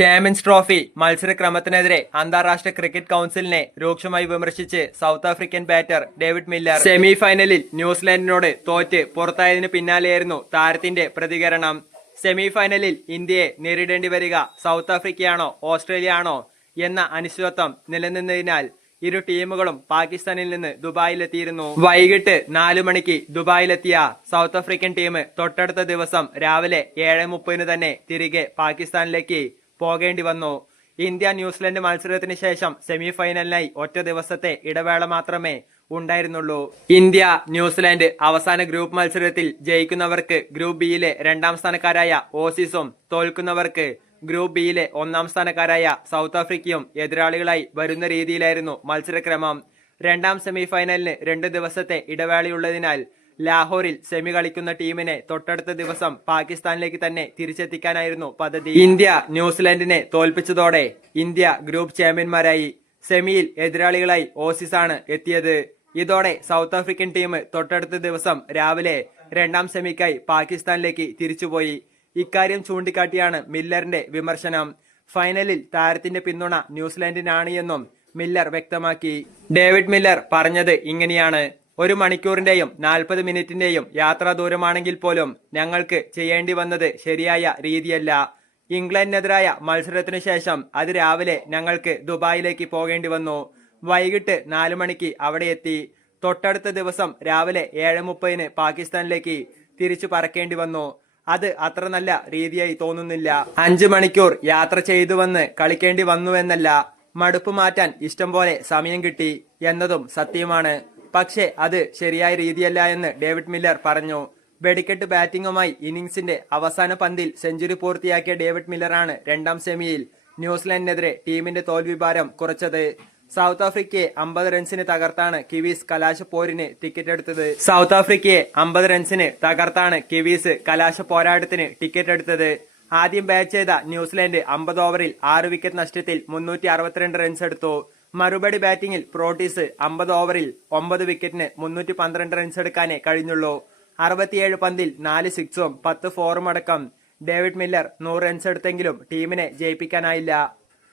Champions trophy മത്സരക്രമത്തിനെതിരെ അന്താരാഷ്ട്ര cricket കൗൺസിലിനെ രൂക്ഷമായി വിമർശിച്ച് South African batter David Miller semi ഫൈനലിൽ ന്യൂസിലാൻഡിനോട് തോറ്റ് പുറത്തായതിനു പിന്നാലെയായിരുന്നു താരത്തിന്റെ പ്രതികരണം. സെമി ഫൈനലിൽ ഇന്ത്യയെ നേരിടേണ്ടി വരിക സൗത്ത് ആഫ്രിക്കയാണോ ഓസ്ട്രേലിയ ആണോ എന്ന അനിശ്ചിതത്വം നിലനിന്നതിനാൽ ഇരു ടീമുകളും പാകിസ്ഥാനിൽ നിന്ന് ദുബായിലെത്തിയിരുന്നു. വൈകിട്ട് നാലു മണിക്ക് ദുബായിലെത്തിയ സൗത്ത് ആഫ്രിക്കൻ ടീം തൊട്ടടുത്ത ദിവസം രാവിലെ ഏഴ് മുപ്പതിന് തന്നെ തിരികെ പാകിസ്ഥാനിലേക്ക് പോകേണ്ടി വന്നു. ഇന്ത്യ ന്യൂസിലൻഡ് മത്സരത്തിന് ശേഷം സെമി ഫൈനലിനായി ഒറ്റ ദിവസത്തെ ഇടവേള മാത്രമേ ഉണ്ടായിരുന്നുള്ളൂ. ഇന്ത്യ ന്യൂസിലാൻഡ് അവസാന ഗ്രൂപ്പ് മത്സരത്തിൽ ജയിക്കുന്നവർക്ക് ഗ്രൂപ്പ് ബിയിലെ രണ്ടാം സ്ഥാനക്കാരായ ഓസീസും തോൽക്കുന്നവർക്ക് ഗ്രൂപ്പ് ബിയിലെ ഒന്നാം സ്ഥാനക്കാരായ സൗത്ത് ആഫ്രിക്കയും എതിരാളികളായി വരുന്ന രീതിയിലായിരുന്നു മത്സരക്രമം. രണ്ടാം സെമി ഫൈനലിന് രണ്ട് ദിവസത്തെ ഇടവേളയുള്ളതിനാൽ ലാഹോറിൽ സെമി കളിക്കുന്ന ടീമിനെ തൊട്ടടുത്ത ദിവസം പാകിസ്ഥാനിലേക്ക് തന്നെ തിരിച്ചെത്തിക്കാനായിരുന്നു പദ്ധതി. ഇന്ത്യ ന്യൂസിലൻഡിനെ തോൽപ്പിച്ചതോടെ ഇന്ത്യ ഗ്രൂപ്പ് ചാമ്പ്യന്മാരായി സെമിയിൽ എതിരാളികളായി ഓസിസാണ് എത്തിയത്. ഇതോടെ സൗത്ത് ആഫ്രിക്കൻ ടീം തൊട്ടടുത്ത ദിവസം രാവിലെ രണ്ടാം സെമിക്കായി പാകിസ്ഥാനിലേക്ക് തിരിച്ചുപോയി. ഇക്കാര്യം ചൂണ്ടിക്കാട്ടിയാണ് മില്ലറിന്റെ വിമർശനം. ഫൈനലിൽ താരത്തിന്റെ പിന്തുണ ന്യൂസിലാൻഡിനാണ് എന്നും മില്ലർ വ്യക്തമാക്കി. ഡേവിഡ് മില്ലർ പറഞ്ഞത് ഇങ്ങനെയാണ്. ഒരു മണിക്കൂറിന്റെയും നാൽപ്പത് മിനിറ്റിന്റെയും യാത്രാ ദൂരമാണെങ്കിൽ പോലും ഞങ്ങൾക്ക് ചെയ്യേണ്ടി വന്നത് ശരിയായ രീതിയല്ല. ഇംഗ്ലണ്ടിനെതിരായ മത്സരത്തിനു ശേഷം അത് രാവിലെ ഞങ്ങൾക്ക് ദുബായിലേക്ക് പോകേണ്ടി വന്നു. വൈകിട്ട് നാലു മണിക്ക് അവിടെ എത്തി. തൊട്ടടുത്ത ദിവസം രാവിലെ ഏഴ് മുപ്പതിന് പാകിസ്ഥാനിലേക്ക് തിരിച്ചു പറക്കേണ്ടി വന്നു. അത് അത്ര നല്ല രീതിയായി തോന്നുന്നില്ല. അഞ്ചു മണിക്കൂർ യാത്ര ചെയ്തു വന്ന് കളിക്കേണ്ടി വന്നുവെന്നല്ല മടുപ്പ് മാറ്റാൻ ഇഷ്ടം പോലെ സമയം കിട്ടി എന്നതും സത്യമാണ്. പക്ഷേ അത് ശരിയായ രീതിയല്ല എന്ന് ഡേവിഡ് മില്ലർ പറഞ്ഞു. വെടിക്കെട്ട് ബാറ്റിംഗുമായി ഇന്നിംഗ്സിന്റെ അവസാന പന്തിൽ സെഞ്ചുറി പൂർത്തിയാക്കിയ ഡേവിഡ് മില്ലറാണ് രണ്ടാം സെമിയിൽ ന്യൂസിലൻഡിനെതിരെ ടീമിന്റെ തോൽവി ഭാരം കുറച്ചത്. സൗത്ത് ആഫ്രിക്കയെ അമ്പത് റൺസിന് തകർത്താണ് കിവീസ് കലാശ പോരിന് ടിക്കറ്റ് എടുത്തത് സൗത്ത് ആഫ്രിക്കയെ അമ്പത് റൺസിന് തകർത്താണ് കിവീസ് കലാശ പോരാട്ടത്തിന് ടിക്കറ്റ് എടുത്തത് ആദ്യം ബാറ്റ് ചെയ്ത ന്യൂസിലൻഡ് അമ്പത് ഓവറിൽ ആറ് വിക്കറ്റ് നഷ്ടത്തിൽ മുന്നൂറ്റി റൺസ് എടുത്തു മറുപടി ബാറ്റിംഗിൽ പ്രോട്ടീസ് അമ്പത് ഓവറിൽ ഒമ്പത് വിക്കറ്റിന് മുന്നൂറ്റി പന്ത്രണ്ട് റൺസ് എടുക്കാനേ കഴിഞ്ഞുള്ളൂ. അറുപത്തിയേഴ് പന്തിൽ നാല് സിക്സും പത്ത് ഫോറും അടക്കം ഡേവിഡ് മില്ലർ നൂറ് റൺസ് എടുത്തെങ്കിലും ടീമിനെ ജയിപ്പിക്കാനായില്ല.